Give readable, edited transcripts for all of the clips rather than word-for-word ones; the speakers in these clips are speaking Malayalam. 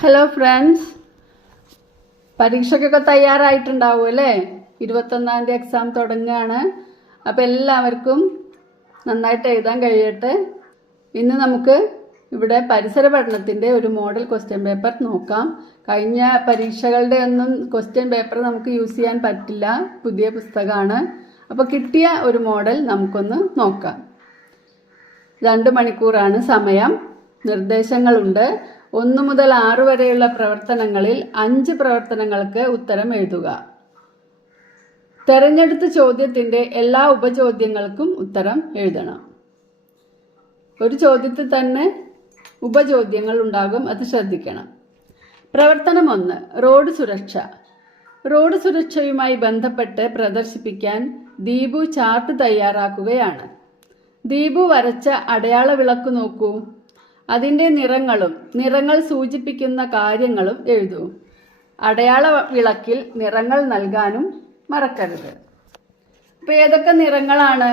ഹലോ ഫ്രണ്ട്സ്, പരീക്ഷയ്ക്കൊക്കെ തയ്യാറായിട്ടുണ്ടാവും അല്ലേ? 21-ാം തീയതി എക്സാം തുടങ്ങുകയാണ്. അപ്പോൾ എല്ലാവർക്കും നന്നായിട്ട് എഴുതാൻ കഴിയട്ടെ. ഇന്ന് നമുക്ക് ഇവിടെ പരിസര പഠനത്തിൻ്റെ ഒരു മോഡൽ ക്വസ്റ്റ്യൻ പേപ്പർ നോക്കാം. കഴിഞ്ഞ പരീക്ഷകളുടെ ഒന്നും ക്വസ്റ്റ്യൻ പേപ്പർ നമുക്ക് യൂസ് ചെയ്യാൻ പറ്റില്ല, പുതിയ പുസ്തകമാണ്. അപ്പോൾ കിട്ടിയ ഒരു മോഡൽ നമുക്കൊന്ന് നോക്കാം. 2 മണിക്കൂറാണ് സമയം. നിർദ്ദേശങ്ങളുണ്ട്. 1 മുതൽ 6 വരെയുള്ള പ്രവർത്തനങ്ങളിൽ 5 പ്രവർത്തനങ്ങൾക്ക് ഉത്തരം എഴുതുക. തെരഞ്ഞെടുത്ത ചോദ്യത്തിൻ്റെ എല്ലാ ഉപചോദ്യങ്ങൾക്കും ഉത്തരം എഴുതണം. ഒരു ചോദ്യത്തിൽ തന്നെ ഉപചോദ്യങ്ങൾ ഉണ്ടാകും, അത് ശ്രദ്ധിക്കണം. പ്രവർത്തനം 1, റോഡ് സുരക്ഷ. റോഡ് സുരക്ഷയുമായി ബന്ധപ്പെട്ട് പ്രദർശിപ്പിക്കാൻ ദീപു ചാർട്ട് തയ്യാറാക്കുകയാണ്. ദീപു വരച്ച അടയാള വിളക്ക് നോക്കൂ. അതിൻ്റെ നിറങ്ങൾ സൂചിപ്പിക്കുന്ന കാര്യങ്ങളും എഴുതൂ. അടയാള വിളക്കിൽ നിറങ്ങൾ നൽകാനും മറക്കരുത്. അപ്പോൾ ഏതൊക്കെ നിറങ്ങളാണ്?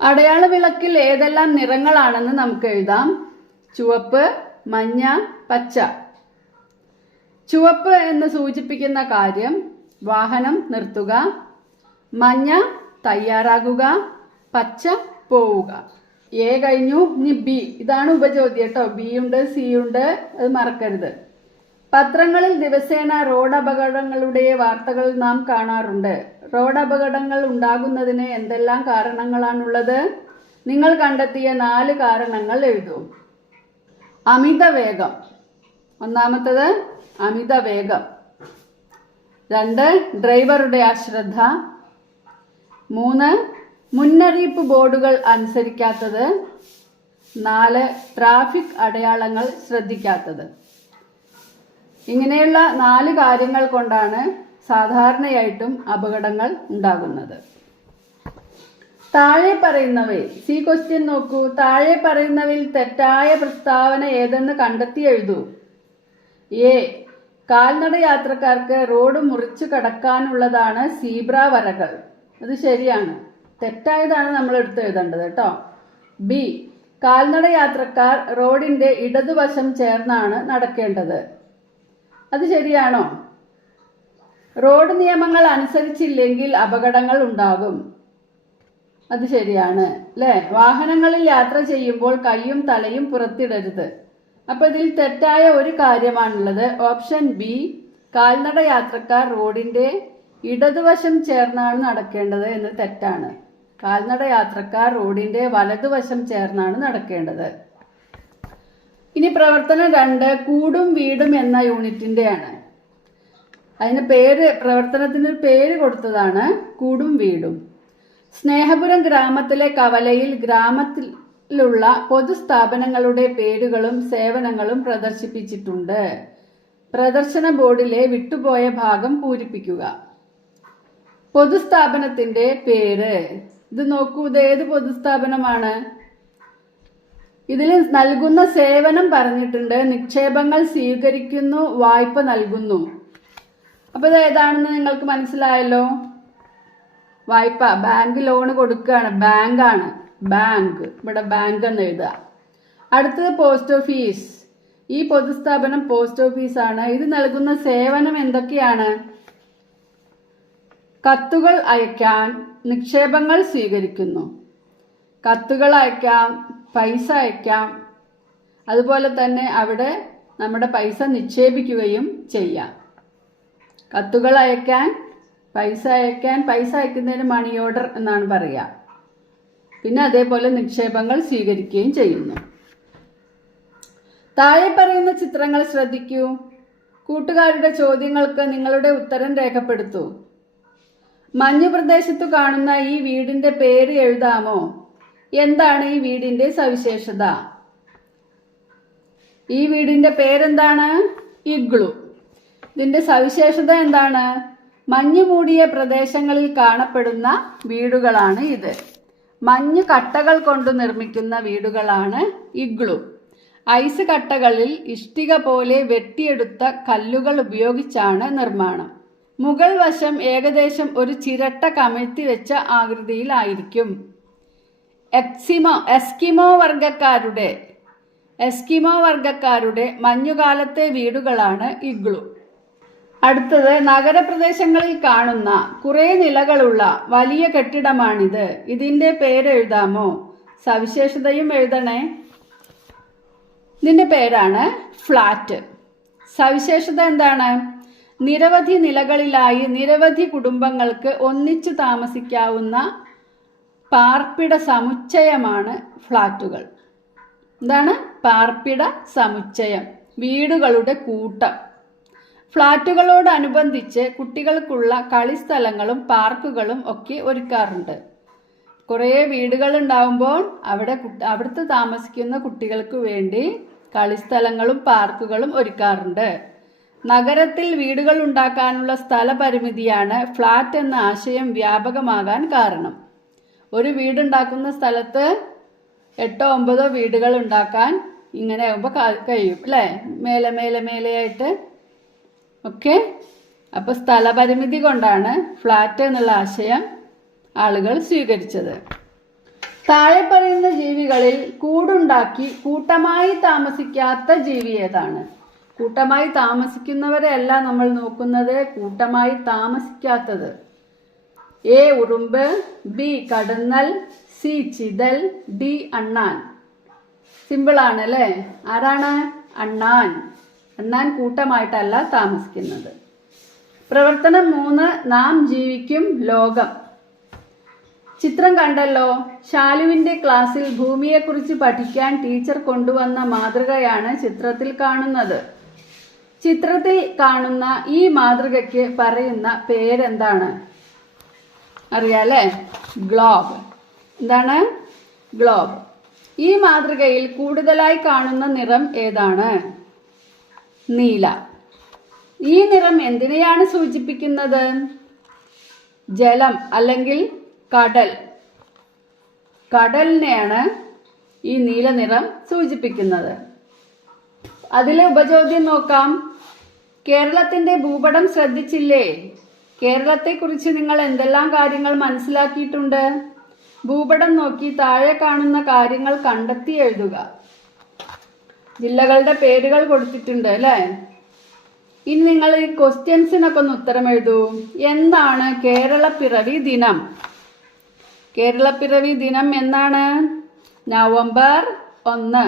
അടയാള വിളക്കിൽ ഏതെല്ലാം നിറങ്ങളാണെന്ന് നമുക്ക് എഴുതാം. ചുവപ്പ്, മഞ്ഞ, പച്ച. ചുവപ്പ് എന്ന് സൂചിപ്പിക്കുന്ന കാര്യം വാഹനം നിർത്തുക, മഞ്ഞ തയ്യാറാകുക, പച്ച പോവുക. എ കഴിഞ്ഞു, ഇനി ബി. ഇതാണ് ഉപചോദ്യം കേട്ടോ. ബി ഉണ്ട്, സി ഉണ്ട്, അത് മറക്കരുത്. പത്രങ്ങളിൽ ദിവസേന റോഡ് അപകടങ്ങളുടെ വാർത്തകൾ നാം കാണാറുണ്ട്. റോഡ് അപകടങ്ങൾ ഉണ്ടാകുന്നതിന് എന്തെല്ലാം കാരണങ്ങളാണുള്ളത്? നിങ്ങൾ കണ്ടെത്തിയ 4 കാരണങ്ങൾ എഴുതൂ. അമിത വേഗം. ഒന്നാമത്തത് അമിത വേഗം. 2, ഡ്രൈവറുടെ അശ്രദ്ധ. 3, മുന്നറിയിപ്പ് ബോർഡുകൾ അനുസരിക്കാത്തത്. 4, ട്രാഫിക് അടയാളങ്ങൾ ശ്രദ്ധിക്കാത്തത്. ഇങ്ങനെയുള്ള 4 കാര്യങ്ങൾ കൊണ്ടാണ് സാധാരണയായിട്ടും അപകടങ്ങൾ ഉണ്ടാകുന്നത്. താഴെ പറയുന്നവയിൽ, സി ക്വസ്റ്റ്യൻ നോക്കൂ. താഴെ പറയുന്നവയിൽ തെറ്റായ പ്രസ്താവന ഏതെന്ന് കണ്ടെത്തി എഴുതൂ. എ, കാൽനട യാത്രക്കാർക്ക് റോഡ് മുറിച്ചു കടക്കാനുള്ളതാണ് സീബ്ര വരകൾ. അത് ശരിയാണ്. തെറ്റായതാണ് നമ്മൾ എടുത്ത് എഴുതേണ്ടത് കേട്ടോ. ബി, കാൽനട യാത്രക്കാർ റോഡിന്റെ ഇടതുവശം ചേർന്നാണ് നടക്കേണ്ടത്. അത് ശരിയാണോ? റോഡ് നിയമങ്ങൾ അനുസരിച്ചില്ലെങ്കിൽ അപകടങ്ങൾ ഉണ്ടാകും. അത് ശരിയാണ് അല്ലേ? വാഹനങ്ങളിൽ യാത്ര ചെയ്യുമ്പോൾ കൈയും തലയും പുറത്തിടരുത്. അപ്പൊ ഇതിൽ തെറ്റായ ഒരു കാര്യമാണുള്ളത്. ഓപ്ഷൻ ബി, കാൽനട യാത്രക്കാർ റോഡിന്റെ ഇടതുവശം ചേർന്നാണ് നടക്കേണ്ടത് എന്ന് തെറ്റാണ്. കാൽനട യാത്രക്കാർ റോഡിന്റെ വലതുവശം ചേർന്നാണ് നടക്കേണ്ടത്. ഇനി പ്രവർത്തനം 2, കൂടും വീടും എന്ന യൂണിറ്റിന്റെയാണ്. അതിന് പ്രവർത്തനത്തിന് പേര് കൊടുത്തതാണ് കൂടും വീടും. സ്നേഹപുരം ഗ്രാമത്തിലെ കവലയിൽ ഗ്രാമത്തിലുള്ള പൊതുസ്ഥാപനങ്ങളുടെ പേരുകളും സേവനങ്ങളും പ്രദർശിപ്പിച്ചിട്ടുണ്ട്. പ്രദർശന ബോർഡിലെ വിട്ടുപോയ ഭാഗം പൂരിപ്പിക്കുക. പൊതുസ്ഥാപനത്തിന്റെ പേര് ഇത് നോക്കൂ. ഇത് ഏത് പൊതുസ്ഥാപനമാണ്? ഇതിൽ നൽകുന്ന സേവനം പറഞ്ഞിട്ടുണ്ട്. നിക്ഷേപങ്ങൾ സ്വീകരിക്കുന്നു, വായ്പ നൽകുന്നു. അപ്പൊ ഇത് ഏതാണെന്ന് നിങ്ങൾക്ക് മനസ്സിലായല്ലോ. വായ്പ, ബാങ്ക് ലോൺ കൊടുക്കുകയാണ്, ബാങ്കാണ്. ബാങ്ക്, ഇവിടെ ബാങ്ക് എന്ന് എഴുതുക. അടുത്തത് പോസ്റ്റ് ഓഫീസ്. ഈ പൊതുസ്ഥാപനം പോസ്റ്റ് ഓഫീസാണ്. ഇത് നൽകുന്ന സേവനം എന്തൊക്കെയാണ്? കത്തുകൾ അയക്കാൻ, നിക്ഷേപങ്ങൾ സ്വീകരിക്കുന്നു. കത്തുകൾ അയക്കാം, പൈസ അയക്കാം. അതുപോലെ തന്നെ അവിടെ നമ്മുടെ പൈസ നിക്ഷേപിക്കുകയും ചെയ്യാം. കത്തുകൾ അയക്കാൻ, പൈസ അയക്കുന്നതിന് മണി ഓർഡർ എന്നാണ് പറയുക. പിന്നെ അതേപോലെ നിക്ഷേപങ്ങൾ സ്വീകരിക്കുകയും ചെയ്യുന്നു. താഴെ പറയുന്ന ചിത്രങ്ങൾ ശ്രദ്ധിക്കൂ. കൂട്ടുകാരുടെ ചോദ്യങ്ങൾക്ക് നിങ്ങളുടെ ഉത്തരം രേഖപ്പെടുത്തൂ. മഞ്ഞുപ്രദേശത്തു കാണുന്ന ഈ വീടിന്റെ പേര് എഴുതാമോ? എന്താണ് ഈ വീടിന്റെ സവിശേഷത? ഈ വീടിന്റെ പേരെന്താണ്? ഇഗ്ലു. ഇതിന്റെ സവിശേഷത എന്താണ്? മഞ്ഞു മൂടിയ പ്രദേശങ്ങളിൽ കാണപ്പെടുന്ന വീടുകളാണ് ഇത്. മഞ്ഞു കട്ടകൾ കൊണ്ട് നിർമ്മിക്കുന്ന വീടുകളാണ് ഇഗ്ലു. ഐസ് കട്ടകളിൽ ഇഷ്ടിക പോലെ വെട്ടിയെടുത്ത കല്ലുകൾ ഉപയോഗിച്ചാണ് നിർമ്മാണം. മുകൾ വശം ഏകദേശം ഒരു ചിരട്ട കമഴ്ത്തി വെച്ച ആകൃതിയിലായിരിക്കും. എസ്കിമോ വർഗക്കാരുടെ എസ്കിമോ വർഗക്കാരുടെ മഞ്ഞുകാലത്തെ വീടുകളാണ് ഇഗ്ലു. അടുത്തത് നഗരപ്രദേശങ്ങളിൽ കാണുന്ന കുറേ നിലകളുള്ള വലിയ കെട്ടിടമാണിത്. ഇതിന്റെ പേരെഴുതാമോ? സവിശേഷതയും എഴുതണേ. ഇതിന്റെ പേരാണ് ഫ്ലാറ്റ്. സവിശേഷത എന്താണ്? നിരവധി നിലകളിലായി നിരവധി കുടുംബങ്ങൾക്ക് ഒന്നിച്ചു താമസിക്കാവുന്ന പാർപ്പിട സമുച്ചയമാണ് ഫ്ലാറ്റുകൾ. എന്താണ്? പാർപ്പിട സമുച്ചയം, വീടുകളുടെ കൂട്ടം. ഫ്ലാറ്റുകളോടനുബന്ധിച്ച് കുട്ടികൾക്കുള്ള കളിസ്ഥലങ്ങളും പാർക്കുകളും ഒക്കെ ഒരുക്കാറുണ്ട്. കുറേ വീടുകൾ ഉണ്ടാവുമ്പോൾ അവിടുത്തെ താമസിക്കുന്ന കുട്ടികൾക്ക് വേണ്ടി കളിസ്ഥലങ്ങളും പാർക്കുകളും ഒരുക്കാറുണ്ട്. നഗരത്തിൽ വീടുകൾ ഉണ്ടാക്കാനുള്ള സ്ഥലപരിമിതിയാണ് ഫ്ലാറ്റ് എന്ന ആശയം വ്യാപകമാകാൻ കാരണം. ഒരു വീടുണ്ടാക്കുന്ന സ്ഥലത്ത് 8-9 വീടുകൾ ഉണ്ടാക്കാൻ ഇങ്ങനെ ആകുമ്പോൾ കഴിയും അല്ലേ? മേലെ മേലെ മേലെയായിട്ട് ഓക്കെ. അപ്പോൾ സ്ഥലപരിമിതി കൊണ്ടാണ് ഫ്ലാറ്റ് എന്നുള്ള ആശയം ആളുകൾ സ്വീകരിച്ചത്. താഴെ പറയുന്ന ജീവികളിൽ കൂടുണ്ടാക്കി കൂട്ടമായി താമസിക്കാത്ത ജീവി ഏതാണ്? കൂട്ടമായി താമസിക്കുന്നവരെയല്ല നമ്മൾ നോക്കുന്നത്, കൂട്ടമായി താമസിക്കാത്തത്. എ ഉറുമ്പ്, ബി കടന്നൽ, സി ചിതൽ, ഡി അണ്ണാൻ. സിമ്പിളാണ് അല്ലേ? ആരാണ്? അണ്ണാൻ. അണ്ണാൻ കൂട്ടമായിട്ടല്ല താമസിക്കുന്നത്. പ്രവർത്തനം 3, നാം ജീവിക്കും ലോകം. ചിത്രം കണ്ടല്ലോ. ശാലുവിന്റെ ക്ലാസ്സിൽ ഭൂമിയെക്കുറിച്ച് പഠിക്കാൻ ടീച്ചർ കൊണ്ടുവന്ന മാതൃകയാണ് ചിത്രത്തിൽ കാണുന്നത്. ചിത്രത്തിൽ കാണുന്ന ഈ മാതൃകയ്ക്ക് പറയുന്ന പേരെന്താണ്? അറിയാലേ? ഗ്ലോബ്. എന്താണ്? ഗ്ലോബ്. ഈ മാതൃകയിൽ കൂടുതലായി കാണുന്ന നിറം ഏതാണ്? നീല. ഈ നിറം എന്തിനെയാണ് സൂചിപ്പിക്കുന്നത്? ജലം അല്ലെങ്കിൽ കടൽ. കടലിനെയാണ് ഈ നീല നിറം സൂചിപ്പിക്കുന്നത്. അതിലെ ഉപചോദ്യം നോക്കാം. കേരളത്തിന്റെ ഭൂപടം ശ്രദ്ധിച്ചില്ലേ? കേരളത്തെക്കുറിച്ച് നിങ്ങൾ എന്തെല്ലാം കാര്യങ്ങൾ മനസ്സിലാക്കിയിട്ടുണ്ട്? ഭൂപടം നോക്കി താഴെ കാണുന്ന കാര്യങ്ങൾ കണ്ടെത്തി എഴുതുക. ജില്ലകളുടെ പേരുകൾ കൊടുത്തിട്ടുണ്ട് അല്ലേ? ഇനി നിങ്ങൾ ഈ ക്വസ്റ്റ്യൻസിനൊക്കെ ഒന്ന് ഉത്തരം എഴുതൂ. എന്താണ് കേരളപ്പിറവി ദിനം? കേരളപ്പിറവി ദിനം എന്നാണ്? നവംബർ 1.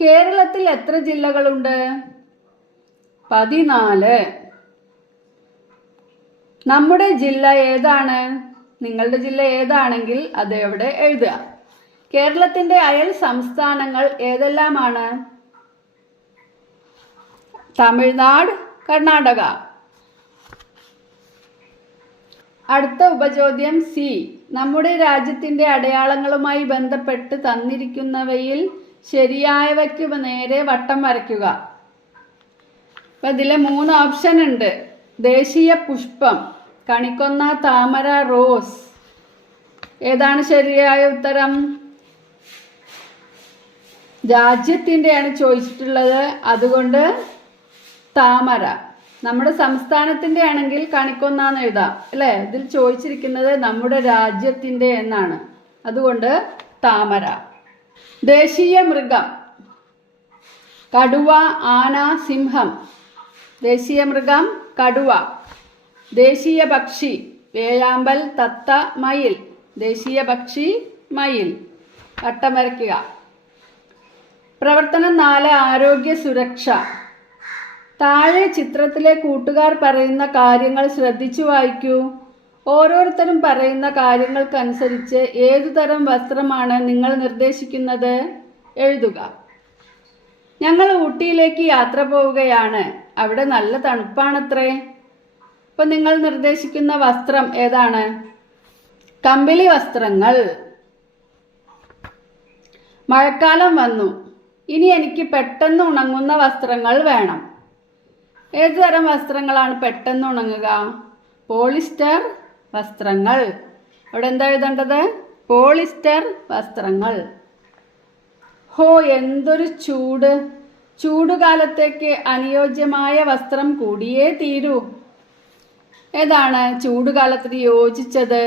കേരളത്തിൽ എത്ര ജില്ലകളുണ്ട്? 14. നമ്മുടെ ജില്ല ഏതാണ്? നിങ്ങളുടെ ജില്ല ഏതാണെങ്കിൽ അത് എവിടെ എഴുതുക. കേരളത്തിന്റെ അയൽ സംസ്ഥാനങ്ങൾ ഏതെല്ലാമാണ്? തമിഴ്നാട്, കർണാടക. അടുത്ത ഉപചോദ്യം സി. നമ്മുടെ രാജ്യത്തിന്റെ അടയാളങ്ങളുമായി ബന്ധപ്പെട്ട് തന്നിരിക്കുന്നവയിൽ ശരിയായവയ്ക്ക് നേരെ വട്ടം വരയ്ക്കുക. അപ്പൊ ഇതിലെ 3 ഓപ്ഷൻ ഉണ്ട്. ദേശീയ പുഷ്പം, കണിക്കൊന്ന, താമര, റോസ്. ഏതാണ് ശരിയായ ഉത്തരം? രാജ്യത്തിൻ്റെയാണ് ചോദിച്ചിട്ടുള്ളത്, അതുകൊണ്ട് താമര. നമ്മുടെ സംസ്ഥാനത്തിന്റെ ആണെങ്കിൽ കണിക്കൊന്നാന്ന് എഴുതാം അല്ലേ? ഇതിൽ ചോദിച്ചിരിക്കുന്നത് നമ്മുടെ രാജ്യത്തിന്റെ എന്നാണ്, അതുകൊണ്ട് താമര. ദേശീയ മൃഗം കടുവ, ആന, സിംഹം. ദേശീയ മൃഗം കടുവ. ദേശീയ പക്ഷി വേഴാമ്പൽ, തത്ത, മയിൽ. ദേശീയ പക്ഷി മയിൽ. വട്ടം വരയ്ക്കുക. പ്രവർത്തനം 4, ആരോഗ്യ സുരക്ഷ. താഴെ ചിത്രത്തിലെ കൂട്ടുകാർ പറയുന്ന കാര്യങ്ങൾ ശ്രദ്ധിച്ചു വായിക്കൂ. ഓരോരുത്തരും പറയുന്ന കാര്യങ്ങൾക്കനുസരിച്ച് ഏതുതരം വസ്ത്രമാണ് നിങ്ങൾ നിർദ്ദേശിക്കുന്നത് എഴുതുക. ഞങ്ങൾ ഊട്ടിയിലേക്ക് യാത്ര പോവുകയാണ്. അവിടെ നല്ല തണുപ്പാണത്രേ. ഇപ്പൊ നിങ്ങൾ നിർദ്ദേശിക്കുന്ന വസ്ത്രം ഏതാണ്? കമ്പിളി വസ്ത്രങ്ങൾ. മഴക്കാലം വന്നു. ഇനി എനിക്ക് പെട്ടെന്ന് ഉണങ്ങുന്ന വസ്ത്രങ്ങൾ വേണം. ഏത് തരം വസ്ത്രങ്ങളാണ് പെട്ടെന്ന് ഉണങ്ങുക? പോളിസ്റ്റർ വസ്ത്രങ്ങൾ. അവിടെ എന്താ എഴുതേണ്ടത്? പോളിസ്റ്റർ വസ്ത്രങ്ങൾ. ഹോ, എന്തൊരു ചൂട്! ചൂടുകാലത്തേക്ക് അനുയോജ്യമായ വസ്ത്രം കൂടിയേ തീരൂ. ഏതാണ് ചൂടുകാലത്തിന് യോജിച്ചത്?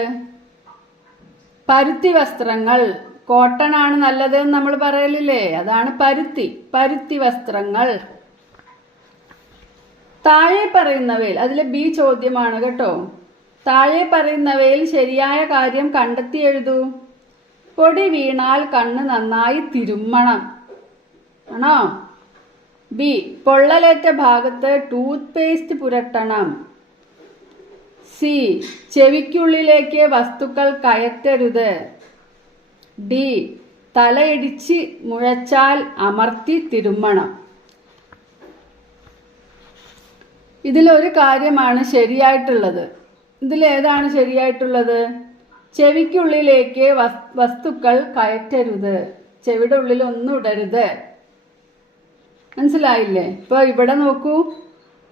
പരുത്തി വസ്ത്രങ്ങൾ. കോട്ടൺ ആണ് നല്ലത് എന്ന് നമ്മൾ പറയലില്ലേ, അതാണ് പരുത്തി. പരുത്തി വസ്ത്രങ്ങൾ. താഴെ പറയുന്നവയിൽ, അതിലെ ബി ചോദ്യമാണ് കേട്ടോ. താഴെ പറയുന്നവയിൽ ശരിയായ കാര്യം കണ്ടെത്തി എഴുതൂ. പൊടി വീണാൽ കണ്ണ് നന്നായി തിരുമ്മണം ആണോ? ബി, പൊള്ളലേറ്റ ഭാഗത്ത് ടൂത്ത് പേസ്റ്റ് പുരട്ടണം. സി, ചെവിക്കുള്ളിലേക്ക് വസ്തുക്കൾ കയറ്റരുത്. ഡി, തലയിടിച്ച് മുഴച്ചാൽ അമർത്തി തിരുമ്മണം. ഇതിലൊരു കാര്യമാണ് ശരിയായിട്ടുള്ളത്. ഇതിലേതാണ് ശരിയായിട്ടുള്ളത്? ചെവിക്കുള്ളിലേക്ക് വസ്തുക്കൾ കയറ്റരുത്. ചെവിയുടെ ഉള്ളിൽ ഒന്നും ഇടരുത്. മനസ്സിലായില്ലേ? ഇപ്പൊ ഇവിടെ നോക്കൂ,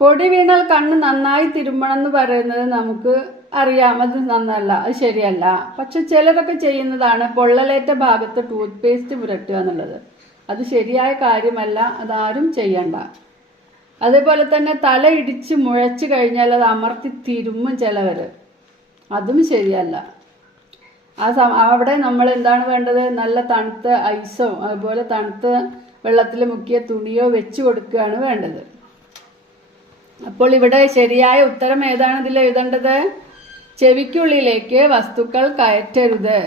പൊടി വീണാൽ കണ്ണ് നന്നായി തിരുമ്മണം എന്ന് പറയുന്നത് നമുക്ക് അറിയാം, അത് നന്നല്ല, അത് ശരിയല്ല. പക്ഷെ ചിലരൊക്കെ ചെയ്യുന്നതാണ് പൊള്ളലേറ്റ ഭാഗത്ത് ടൂത്ത് പേസ്റ്റ് പുരട്ടുക എന്നുള്ളത്. അത് ശരിയായ കാര്യമല്ല, അതാരും ചെയ്യണ്ട. അതേപോലെ തന്നെ തല ഇടിച്ച് മുഴച്ചു കഴിഞ്ഞാൽ അത് അമർത്തി തിരുമ്മും ചിലവർ, അതും ശരിയല്ല. അവിടെ നമ്മൾ എന്താണ് വേണ്ടത്? നല്ല തണുത്ത ഐസോ അതുപോലെ തണുത്ത വെള്ളത്തിൽ മുക്കിയ തുണിയോ വെച്ച് കൊടുക്കുകയാണ് വേണ്ടത്. അപ്പോൾ ഇവിടെ ശരിയായ ഉത്തരം ഏതാണ് ഇതിൽ എഴുതേണ്ടത്? ചെവിക്കുള്ളിലേക്ക് വസ്തുക്കൾ കയറ്റരുത്.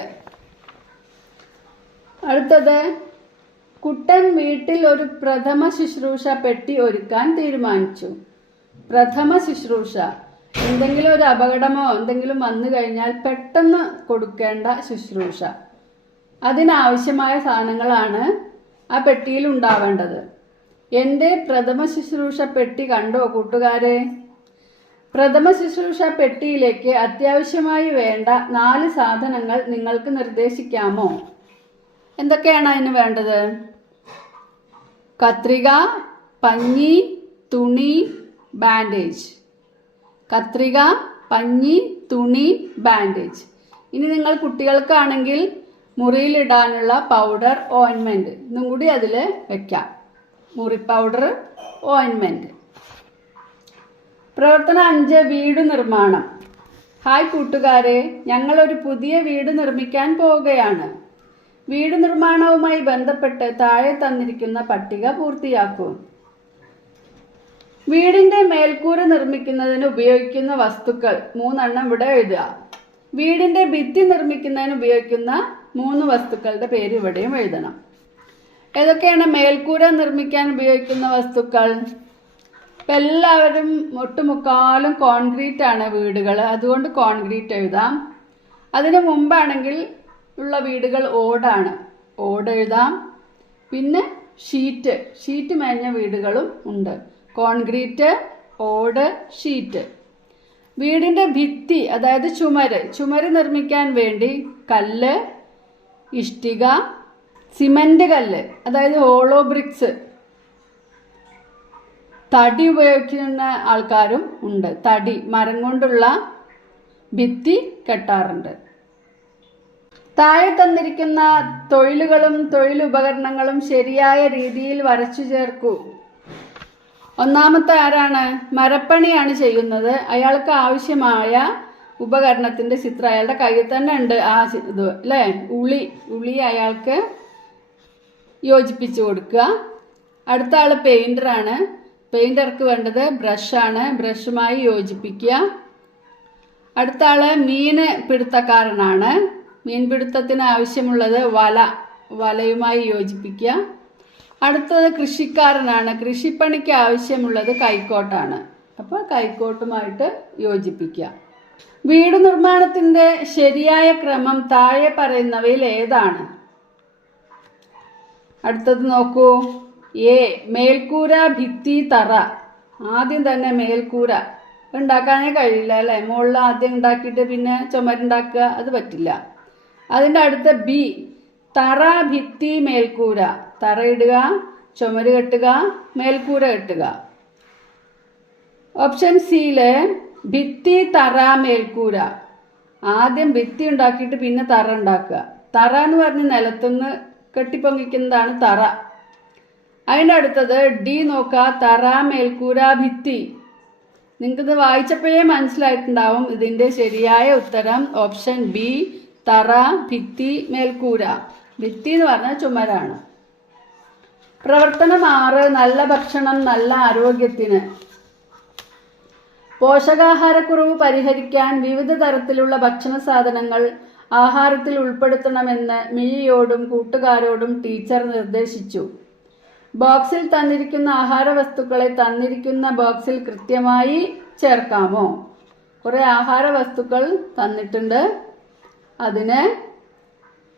അടുത്തത്, കുട്ടൻ വീട്ടിൽ ഒരു പ്രഥമ ശുശ്രൂഷ പെട്ടി ഒരുക്കാൻ തീരുമാനിച്ചു. പ്രഥമ ശുശ്രൂഷ, എന്തെങ്കിലും ഒരു അപകടമോ എന്തെങ്കിലും വന്നു കഴിഞ്ഞാൽ പെട്ടെന്ന് കൊടുക്കേണ്ട ശുശ്രൂഷ. അതിനാവശ്യമായ സാധനങ്ങളാണ് ആ പെട്ടിയിൽ ഉണ്ടാവേണ്ടത്. എൻ്റെ പ്രഥമ ശുശ്രൂഷ പെട്ടി കണ്ടോ കൂട്ടുകാരെ? പ്രഥമ ശുശ്രൂഷ പെട്ടിയിലേക്ക് അത്യാവശ്യമായി വേണ്ട 4 സാധനങ്ങൾ നിങ്ങൾക്ക് നിർദ്ദേശിക്കാമോ? എന്തൊക്കെയാണ് അതിന് വേണ്ടത്? കത്രിക, പഞ്ഞി, തുണി, ബാൻഡേജ്. കത്രിക, പഞ്ഞി, തുണി, ബാൻഡേജ്. ഇനി നിങ്ങൾ കുട്ടികൾക്കാണെങ്കിൽ മുറിയിലിടാനുള്ള പൗഡർ, ഓയിൻമെൻറ്റ് ഇന്നും കൂടി അതിൽ വെക്കാം. മുറി പൗഡർ, ഓയിൻമെൻറ്റ്. പ്രവർത്തനം 5, വീട് നിർമ്മാണം. ഹായ് കൂട്ടുകാരെ, ഞങ്ങളൊരു പുതിയ വീട് നിർമ്മിക്കാൻ പോവുകയാണ്. വീട് നിർമ്മാണവുമായി ബന്ധപ്പെട്ട് താഴെ തന്നിരിക്കുന്ന പട്ടിക പൂർത്തിയാക്കൂ. വീടിന്റെ മേൽക്കൂര നിർമ്മിക്കുന്നതിന് ഉപയോഗിക്കുന്ന വസ്തുക്കൾ 3 എണ്ണം ഇവിടെ എഴുതുക. വീടിന്റെ ഭിത്തി നിർമ്മിക്കുന്നതിന് ഉപയോഗിക്കുന്ന 3 വസ്തുക്കളുടെ പേര് ഇവിടെയും എഴുതണം. ഏതൊക്കെയാണ് മേൽക്കൂര നിർമ്മിക്കാൻ ഉപയോഗിക്കുന്ന വസ്തുക്കൾ? ഇപ്പം എല്ലാവരും ഒട്ടുമുക്കാലും കോൺക്രീറ്റ് ആണ് വീടുകൾ, അതുകൊണ്ട് കോൺക്രീറ്റ് എഴുതാം. അതിന് മുമ്പാണെങ്കിൽ ഉള്ള വീടുകൾ ഓടാണ്, ഓട് എഴുതാം. പിന്നെ ഷീറ്റ് മേഞ്ഞ വീടുകളും ഉണ്ട്. കോൺക്രീറ്റ്, ഓട്, ഷീറ്റ്. വീടിന്റെ ഭിത്തി അതായത് ചുമര് നിർമ്മിക്കാൻ വേണ്ടി കല്ല്, ഇഷ്ടിക, സിമന്റ് കല്ല് അതായത് ഹോളോ ബ്രിക്സ്, തടി ഉപയോഗിക്കുന്ന ആൾക്കാരും ഉണ്ട്. തടി, മരം കൊണ്ടുള്ള ഭിത്തി കെട്ടാറുണ്ട്. താഴെ തന്നിരിക്കുന്ന തൊഴിലുകളും തൊഴിലുപകരണങ്ങളും ശരിയായ രീതിയിൽ വരച്ചു ചേർക്കൂ. ഒന്നാമത്തെ ആരാണ്? മരപ്പണിയാണ് ചെയ്യുന്നത്. അയാൾക്ക് ആവശ്യമായ ഉപകരണത്തിന്റെ ചിത്രം അയാളുടെ കയ്യിൽ തന്നെ ഉണ്ട്. ആ ഇത് അല്ലേ, ഉളി അയാൾക്ക് യോജിപ്പിച്ചു കൊടുക്കുക. അടുത്ത ആള് പെയിന്ററാണ്. പെയിന്റർക്ക് വേണ്ടത് ബ്രഷാണ്, ബ്രഷുമായി യോജിപ്പിക്കുക. അടുത്ത ആള് മീൻ പിടുത്തക്കാരനാണ്. മീൻപിടുത്തത്തിന് ആവശ്യമുള്ളത് വലയുമായി യോജിപ്പിക്കുക. അടുത്തത് കൃഷിക്കാരനാണ്. കൃഷിപ്പണിക്ക് ആവശ്യമുള്ളത് കൈക്കോട്ടാണ്. അപ്പോൾ കൈക്കോട്ടുമായിട്ട് യോജിപ്പിക്കുക. വീട് നിർമ്മാണത്തിന്റെ ശരിയായ ക്രമം താഴെ പറയുന്നവയിൽ ഏതാണ്? അടുത്തത് നോക്കൂ. എ, മേൽക്കൂര, ഭിത്തി, തറ. ആദ്യം തന്നെ മേൽക്കൂര ഉണ്ടാക്കാനേ കഴിയില്ല അല്ലേ? മുകളിൽ ആദ്യം ഉണ്ടാക്കിയിട്ട് പിന്നെ ചുമരുണ്ടാക്കുക, അത് പറ്റില്ല. അതിൻ്റെ അടുത്ത ബി, തറ, ഭിത്തി, മേൽക്കൂര. തറയിടുക, ചുമര് കെട്ടുക, മേൽക്കൂര കെട്ടുക. ഓപ്ഷൻ സിയില് ഭിത്തി, തറ, മേൽക്കൂര. ആദ്യം ഭിത്തി ഉണ്ടാക്കിയിട്ട് പിന്നെ തറ ഉണ്ടാക്കുക. തറ എന്ന് പറഞ്ഞ് നിലത്തുനിന്ന് കെട്ടിപ്പൊങ്ങിക്കുന്നതാണ് തറ. അതിൻ്റെ അടുത്തത് ഡി നോക്കുക, തറ, മേൽക്കൂര, ഭിത്തി. നിങ്ങൾക്കിത് വായിച്ചപ്പോഴേ മനസ്സിലായിട്ടുണ്ടാവും. ഇതിൻ്റെ ശരിയായ ഉത്തരം ഓപ്ഷൻ ബി, തറ, ഭിത്തി, മേൽക്കൂര. ഭിത്തി എന്ന് പറഞ്ഞാൽ ചുമരാണ്. പ്രവർത്തനം 6 നല്ല ഭക്ഷണം നല്ല ആരോഗ്യത്തിന്. പോഷകാഹാരക്കുറവ് പരിഹരിക്കാൻ വിവിധ തരത്തിലുള്ള ഭക്ഷണ സാധനങ്ങൾ ആഹാരത്തിൽ ഉൾപ്പെടുത്തണമെന്ന് മിയയോടും കൂട്ടുകാരോടും ടീച്ചർ നിർദ്ദേശിച്ചു. ബോക്സിൽ തന്നിരിക്കുന്ന ആഹാര വസ്തുക്കളെ തന്നിരിക്കുന്ന ബോക്സിൽ കൃത്യമായി ചേർക്കാമോ? കുറേ ആഹാര വസ്തുക്കൾ തന്നിട്ടുണ്ട്, അതിന്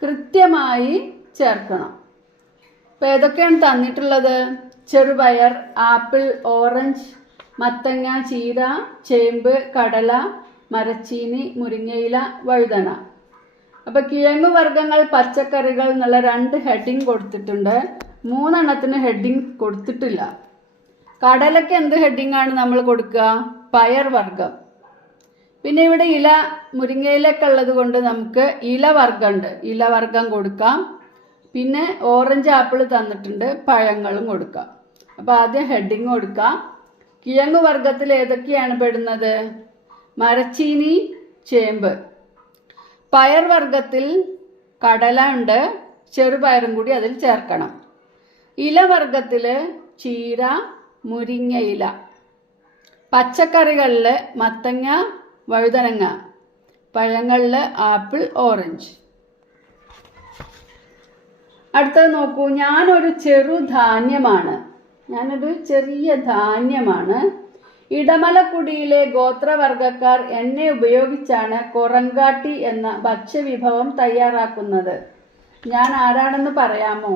കൃത്യമായി ചേർക്കണം. അപ്പോൾ ഏതൊക്കെയാണ് തന്നിട്ടുള്ളത്? ചെറുപയർ, ആപ്പിൾ, ഓറഞ്ച്, മത്തങ്ങ, ചീര, ചേമ്പ്, കടല, മരച്ചീനി, മുരിങ്ങയില, വഴുതന. അപ്പോൾ കിഴങ്ങു വർഗ്ഗങ്ങൾ, പച്ചക്കറികൾ എന്നുള്ള 2 ഹെഡിങ് കൊടുത്തിട്ടുണ്ട്. 3 എണ്ണത്തിന് ഹെഡിങ് കൊടുത്തിട്ടില്ല. കടലയ്ക്ക് എന്ത് ഹെഡിങ് ആണ് നമ്മൾ കൊടുക്കുക? പയർ വർഗ്ഗം. പിന്നെ ഇവിടെ ഇല, മുരിങ്ങയിലൊക്കെ ഉള്ളത് കൊണ്ട് നമുക്ക് ഇലവർഗ്ഗമുണ്ട്, ഇലവർഗ്ഗം കൊടുക്കാം. പിന്നെ ഓറഞ്ച്, ആപ്പിൾ തന്നിട്ടുണ്ട്, പഴങ്ങളും കൊടുക്കാം. അപ്പോൾ ആദ്യം ഹെഡിങ് കൊടുക്കാം. കിഴങ്ങു വർഗ്ഗത്തിൽ ഏതൊക്കെയാണ് പെടുന്നത്? മരച്ചീനി, ചേമ്പ്. പയർ വർഗ്ഗത്തിൽ കടല ഉണ്ട്, ചെറുപയറും കൂടി അതിൽ ചേർക്കണം. ഇലവർഗ്ഗത്തിൽ ചീര, മുരിങ്ങയില. പച്ചക്കറികളിൽ മത്തങ്ങ, വഴുതനങ്ങ. പഴങ്ങളിൽ ആപ്പിൾ, ഓറഞ്ച്. അടുത്തത് നോക്കൂ. ഞാനൊരു ചെറിയ ധാന്യമാണ്. ഇടമലക്കുടിയിലെ ഗോത്രവർഗക്കാർ എന്നെ ഉപയോഗിച്ചാണ് കൊറങ്കാട്ടി എന്ന ഭക്ഷ്യവിഭവം തയ്യാറാക്കുന്നത്. ഞാൻ ആരാണെന്ന് പറയാമോ?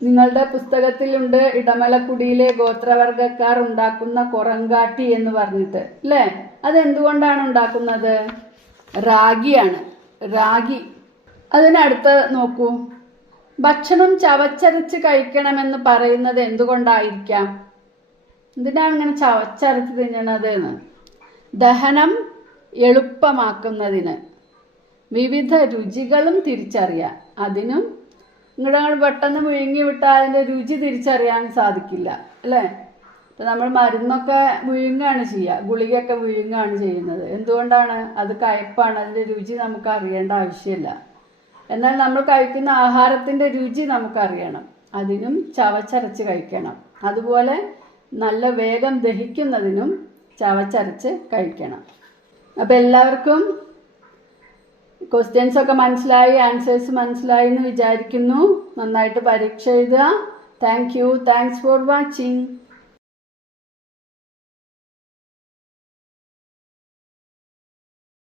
നിങ്ങളുടെ പുസ്തകത്തിലുണ്ട് ഇടമലക്കുടിയിലെ ഗോത്രവർഗക്കാർ ഉണ്ടാക്കുന്ന കൊറങ്കാട്ടി എന്ന് പറഞ്ഞിട്ട്, അല്ലേ? അതെന്തുകൊണ്ടാണ് ഉണ്ടാക്കുന്നത്? റാഗിയാണ്, റാഗി. അതിനടുത്ത് നോക്കൂ. ഭക്ഷണം ചവച്ചരച്ച് കഴിക്കണമെന്ന് പറയുന്നത് എന്തുകൊണ്ടായിരിക്കാം? എന്തിനാണ് ഇങ്ങനെ ചവച്ചരച്ച് തിന്നണത് എന്ന്? ദഹനം എളുപ്പമാക്കുന്നതിന്, വിവിധ രുചികളും തിരിച്ചറിയാൻ. അതിനും ഇങ്ങോട്ട് പെട്ടെന്ന് വിഴുങ്ങി വിട്ടാൽ അതിൻ്റെ രുചി തിരിച്ചറിയാൻ സാധിക്കില്ല, അല്ലേ? ഇപ്പം നമ്മൾ മരുന്നൊക്കെ വിഴുങ്ങുകയാണ് ചെയ്യുക, ഗുളികയൊക്കെ വിഴുങ്ങുകയാണ് ചെയ്യുന്നത്. എന്തുകൊണ്ടാണ്? അത് കയ്പ്പാണ്, അതിൻ്റെ രുചി നമുക്ക് അറിയേണ്ട ആവശ്യമില്ല. എന്നാൽ നമ്മൾ കഴിക്കുന്ന ആഹാരത്തിൻ്റെ രുചി നമുക്കറിയണം, അതിനും ചവച്ചരച്ച് കഴിക്കണം. അതുപോലെ നല്ല വേഗം ദഹിക്കുന്നതിനും ചവച്ചരച്ച് കഴിക്കണം. അപ്പം എല്ലാവർക്കും ക്വസ്റ്റ്യൻസ് ഒക്കെ മനസ്സിലായി, ആൻസേഴ്സ് മനസ്സിലായി എന്ന് വിചാരിക്കുന്നു. നന്നായിട്ട് പരീക്ഷ എഴുതുക. Thanks for watching.